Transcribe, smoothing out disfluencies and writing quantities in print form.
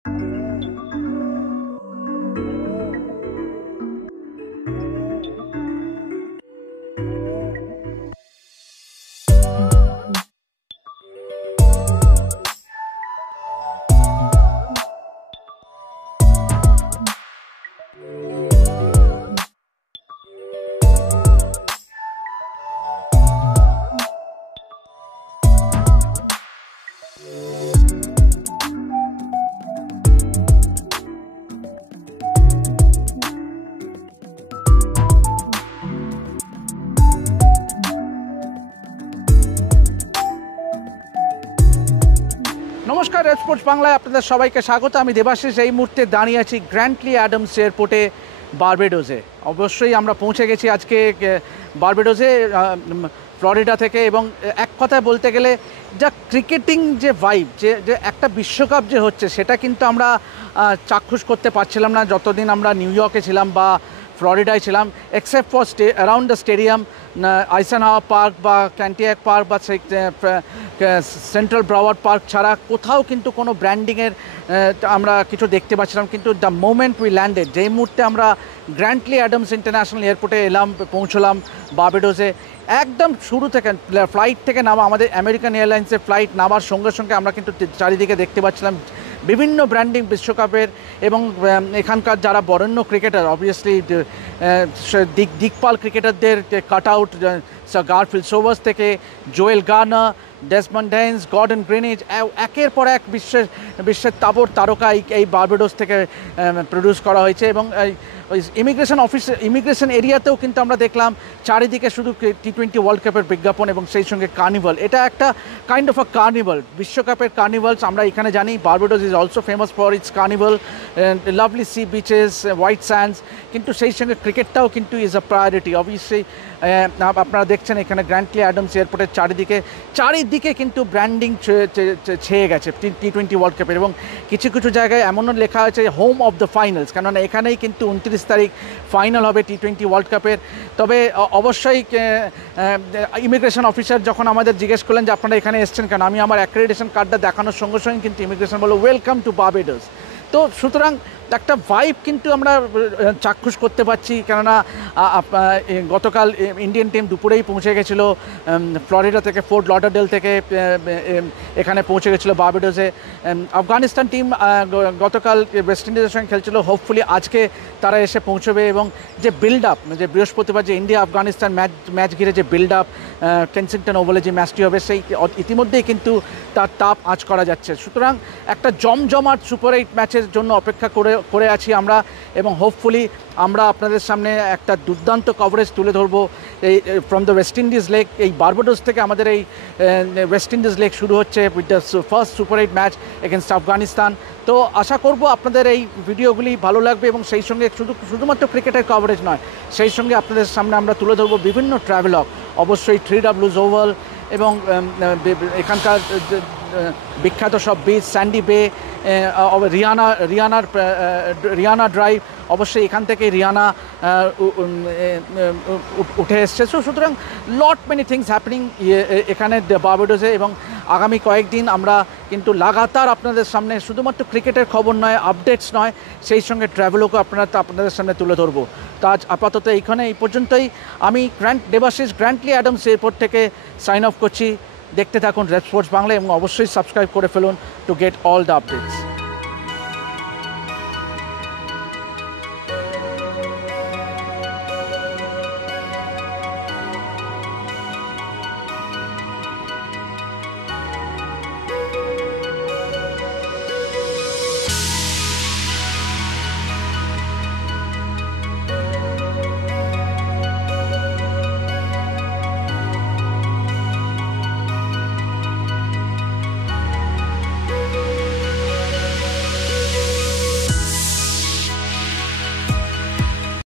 নমস্কার, red sports বাংলায় আপনাদের সবাইকে স্বাগত। আমি দেবাশিস। এই মুহূর্তে দাঁড়িয়ে আছি গ্র্যান্টলি অ্যাডামস এয়ারপোর্টে, বারবেডোসে। অবশ্যই আমরা পৌঁছে গেছি আজকে বারবেডোসে ফ্লোরিডা থেকে। এবং এক কথায় বলতে গেলে যা ক্রিকেটিং যে ভাইব, যে একটা বিশ্বকাপ যে হচ্ছে, সেটা কিন্তু আমরা চাক্ষুষ করতে পারছিলাম না যতদিন আমরা নিউ ইয়র্কে ছিলাম বা ফ্লোরিডায় ছিলাম, except for around the stadium, Eisenhower park বা ক্যান্টিয়াক পার্ক বা সেন্ট্রাল ব্রাওয়ার্ড পার্ক ছাড়া কোথাও কিন্তু কোনো ব্র্যান্ডিংয়ের আমরা কিছু দেখতে পাচ্ছিলাম। কিন্তু দ্য মোমেন্ট উই ল্যান্ডেড, যেই মুহূর্তে আমরা গ্র্যান্টলি অ্যাডামস ইন্টারন্যাশনাল এয়ারপোর্টে পৌঁছলাম বারবেডোসে, একদম শুরু থেকে ফ্লাইট থেকে নামা, আমাদের আমেরিকান এয়ারলাইন্সের ফ্লাইট নামার সঙ্গে সঙ্গে আমরা কিন্তু চারিদিকে দেখতে পাচ্ছিলাম বিভিন্ন ব্র্যান্ডিং বিশ্বকাপের। এবং এখানকার যারা বরেণ্য ক্রিকেটার, অবভিয়াসলি দিকপাল ক্রিকেটারদের কাট আউট, গারফিল্ড সোবার্স থেকে Joel Garner, Desmond Haynes, Gordon Greenidge, একের পর এক বিশ্বের তারকা এই বারবেডোস থেকে প্রডিউস করা হয়েছে। এবং ইমিগ্রেশন এরিয়াতেও কিন্তু আমরা দেখলাম চারিদিকে শুধু T20 ওয়ার্ল্ড কাপের বিজ্ঞাপন এবং সেই সঙ্গে কার্নিভাল। এটা একটা কাইন্ড অফ আ কার্নিভাল, বিশ্বকাপের কার্নিভালস। আমরা এখানে জানি Barbados is also famous for its carnival, lovely sea beaches, white sands. কিন্তু সেই সঙ্গে ক্রিকেটটাও কিন্তু ইজ আ প্রায়োরিটি। অবভিয়াসলি আপনারা দেখছেন এখানে গ্র্যান্টলি অ্যাডামস এয়ারপোর্টের চারিদিকে কিন্তু ব্র্যান্ডিং ছেয়ে গেছে T20 ওয়ার্ল্ড কাপের। এবং কিছু কিছু জায়গায় এমনও লেখা আছে হোম অফ দ্য ফাইনালস, কেননা এখানেই কিন্তু 29 তারিখ ফাইনাল হবে T20 ওয়ার্ল্ড কাপের। তবে অবশ্যই ইমিগ্রেশন অফিসার যখন আমাদের জিজ্ঞেস করলেন যে আপনারা এখানে এসছেন কেন, আমি আমার অ্যাক্রেডিটেশন কার্ডটা দেখানোর সঙ্গে সঙ্গে কিন্তু ইমিগ্রেশন বললো ওয়েলকাম টু বারবেডোস। তো সুতরাং একটা ভাইব কিন্তু আমরা চাক্ষুষ করতে পারছি, কেননা গতকাল ইন্ডিয়ান টিম দুপুরেই পৌঁছে গেছিলো ফ্লোরিডা থেকে, ফোর্ট লডারডেল থেকে এখানে পৌঁছে গেছিলো বারবেডোসে। আফগানিস্তান টিম গতকাল ওয়েস্ট ইন্ডিজের সঙ্গে খেলছিল, হোপফুলি আজকে তারা এসে পৌঁছবে। এবং যে বিল্ড আপ, যে বৃহস্পতিবার যে ইন্ডিয়া আফগানিস্তান ম্যাচ ঘিরে যে বিল্ড আপ কেনসিংটন ওভালে যে ম্যাচটি হবে, সেই ইতিমধ্যেই কিন্তু তার তাপ আঁচ করা যাচ্ছে। সুতরাং একটা জমজমাট সুপার 8 ম্যাচের জন্য অপেক্ষা করে আছি আমরা। এবং হোপফুলি আমরা আপনাদের সামনে একটা দুর্দান্ত কভারেজ তুলে ধরবো এই from the West Indies leg. এই বারবেডোস থেকে আমাদের এই ওয়েস্ট ইন্ডিজ লেগ শুরু হচ্ছে with the first super 8 match against Afghanistan. তো আশা করব আপনাদের এই ভিডিওগুলি ভালো লাগবে এবং সেই সঙ্গে শুধুমাত্র ক্রিকেটের কভারেজ নয়, সেই সঙ্গে আপনাদের সামনে আমরা তুলে ধরবো বিভিন্ন ট্রাভেলগ, অবশ্যই 3Ws ওভাল এবং এখানকার বিখ্যাত সব বিচ, স্যান্ডি বে, রিয়ানা ড্রাইভ। অবশ্যই এখান থেকে রিয়ানা উঠে এসছে। সুতরাং লট মেনি থিংস হ্যাপেনিং এখানে বারবেডোসে। এবং আগামী কয়েকদিন আমরা কিন্তু লাগাতার আপনাদের সামনে শুধুমাত্র ক্রিকেটের খবর নয়, আপডেটস নয়, সেই সঙ্গে ট্রাভেলও আপনাদের সামনে তুলে ধরবো। তো আজ আপাতত এই পর্যন্তই। আমি দেবাশিস গ্র্যান্টলি অ্যাডামস এয়ারপোর্ট থেকে সাইন অফ করছি। দেখতে থাকুন রেড স্পোর্টস বাংলা এবং অবশ্যই সাবস্ক্রাইব করে ফেলুন to get all the updates.